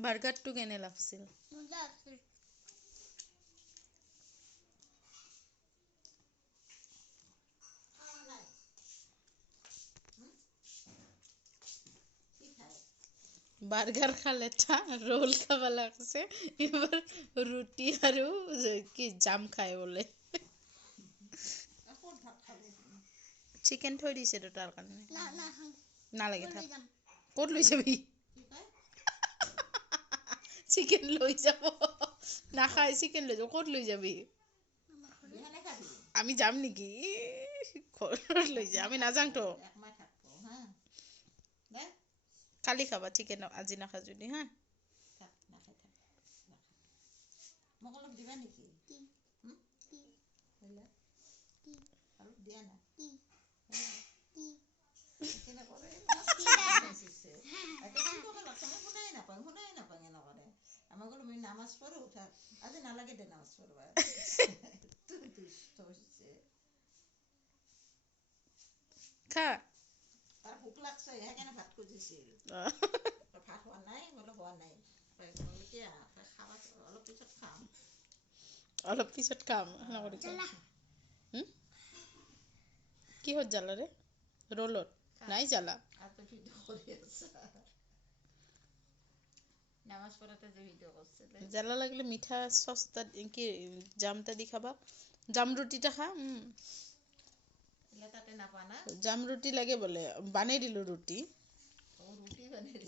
বাৰ্গাৰটো কেনে লাগছিল? মজা আছিল। বাৰ্গাৰ খালে ৰোল খাব লাগছে এবাৰ ৰুটি আৰু কি জাম খাই বোলে চিকেন থৈ দিছে তো তাৰ কাৰণে নালাগে থাক ক'ত লৈ যাবি চিকেন লৈ যাব নাখায় চিকেন লৈ যাব ক'ত লৈ যাবি আমি যাম নেকি ঘৰত লৈ যা আমি নাযাং তো কালি খাবা চিকেন আজি নাখা যদি হা মোক অলপ দিবা নেকি দিয়া না নামাজ পড়ো উঠা আজি নালাগে দে নামাজ পড়বা খা তার ভোক লাগছে সেইকাৰণে ভাত খুজিছিল ভাত হোৱা নাই বোলে হোৱা নাই খাবা অলপ পিছত খাম কিহত জ্বালা ৰে ৰোলত নাই জ্বালা নামাজ পড়াতে যে ভিডিও করছে জ্বালা লাগলে মিঠা সস্তা কি জামটা দি খাবা জাম রুটিটা খা তাতে নাপা না জাম রুটি লাগে বলে বানাই দিলো রুটি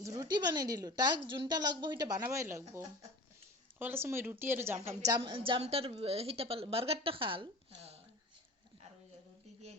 রুটি বানাই দিলো তাক যোনটা লাগবো সেটা বানাবাই লাগবো কলেছে মই রুটি আর জাম খাম জামটার সেটা বার্গারটা খাল আর রুটি দিয়ে